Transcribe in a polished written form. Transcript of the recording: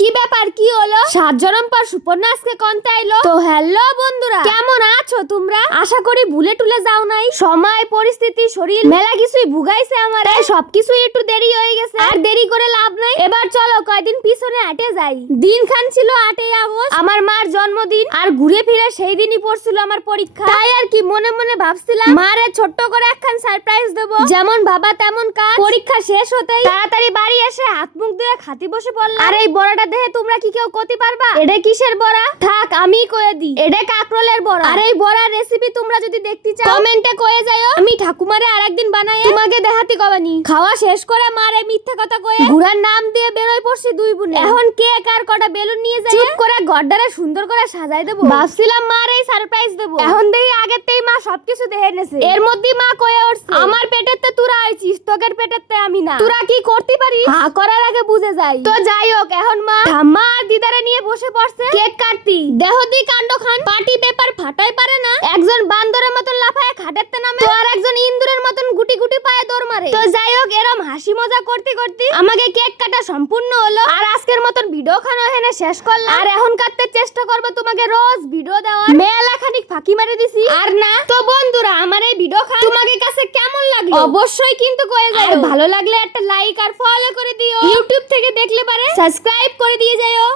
কি ব্যাপার, কি হলো? 7 জনম পর সুপর্ণা আজকে কনতে আইলো। তো হ্যালো বন্ধুরা, কেমন আছো তোমরা? আশা করি ভুলে টুলে যাও নাই। সময়, পরিস্থিতি, শরীর মেলা কিছুই ভুগাইছে আমার, তাই সবকিছুই একটু দেরি হয়ে গেছে। আর দেরি করে লাভ নাই। এবার চলো কয়দিন পিছনে হাঁটে যাই। দিন খান ছিল 8ই আগস্ট, আমার মার জন্মদিন। আর ঘুরে ফিরে সেই দিনই পড়ছিল আমার পরীক্ষা। তাই আর কি মনে মনে ভাবছিলাম মারে ছোট্ট করে একখান সারপ্রাইজ দেব। যেমন ভাবা তেমন কাজ। পরীক্ষা শেষ হতেই তাড়াতাড়ি বাড়ি এসে হাত মুখ ধুয়ে খাতি বসে পড়লাম। আর এই বড়াটা দেখে তোমরা কি কেউ কতি পারবা? এটা কিসের বড়া? থাক আমি কয়ে দিই, এটা কাকরোলের বড়া। আর এই বড়ার রেসিপি তোমরা যদি দেখতে চাও কমেন্টে কয়ে যাও। আমি ঠাকুমারে আরেকদিন বানাই তোমাকে দেখাতে কবানি। খাওয়া শেষ করে মারে মিথ্যা কথা কয়ে ঘুরার নাম দিয়ে বেরোয় পড়ছি দুই বোনে। এখন কেক আর কটা বেলুন নিয়ে যাই, চুপ করে ঘরটারে সুন্দর করে সাজাই দেবো। ভাবছিলাম মার এই সারপ্রাইজ দেবো, এখন দেখি আগেতেই মা সবকিছু দেখে নেছে। এর মধ্যে মা কয়ে উঠছে, আমার পেটেতে তোরা আইছিস, তোকের পেটেতে আমি না। তোরা কি করতে পারিস হা করার আগে বুঝে যাই। তো যাই হোক, এখন মা ঠাম্মা আর দিদারে নিয়ে বসে পড়ছে কেক কাটতি। দেহ দি কাণ্ড খান, পার্টি পেপার ফাটাই পারে না। একজন বান্দরের মতন লাফায় খাটেতে নামে, তো আর একজন ইন্দুরের মতন গুটি গুটি পায়ে দৌড় মারে। তো যাই হোক, এরম হাসি মজা করতে করতে আমাকে কেক কাটা সম্পূর্ণ হলো। আর আজকের মতন ভিডিও খানো এখানে শেষ করলাম। আর এখন কাটতে চেষ্টা করবো তোমাকে রোজ ভিডিও দেওয়ার। মেলা খানিক ফাঁকি মারে দিছি আর না। তো বন্ধুরা, আমার এই ভিডিও খান তোমাদের কাছে কেমন লাগলো অবশ্যই কিন্তু কয়ে যাও। ভালো লাগলে একটা লাইক আর ফলো করে দিও। ইউটিউব থেকে দেখলে পারে সাবস্ক্রাইব করে দিয়ে যাও।